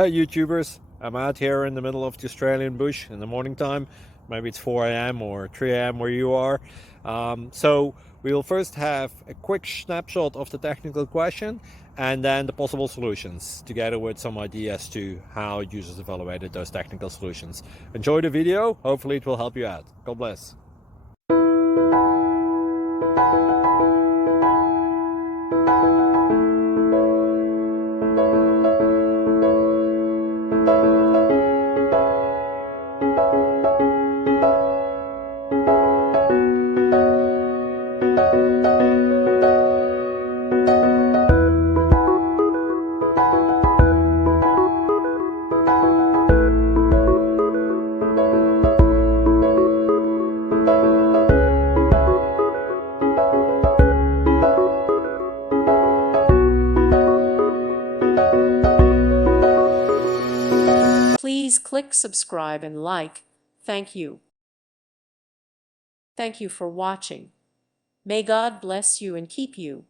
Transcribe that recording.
Hey YouTubers, I'm out here in the middle of the Australian bush in the morning time. Maybe it's 4 a.m. or 3 a.m. where you are. So we'll first have a quick snapshot of the technical question and then the possible solutions, together with some ideas to how users evaluated those technical solutions. Enjoy the video, hopefully it will help you out. God bless. Please click subscribe and like. Thank you. Thank you for watching. May God bless you and keep you.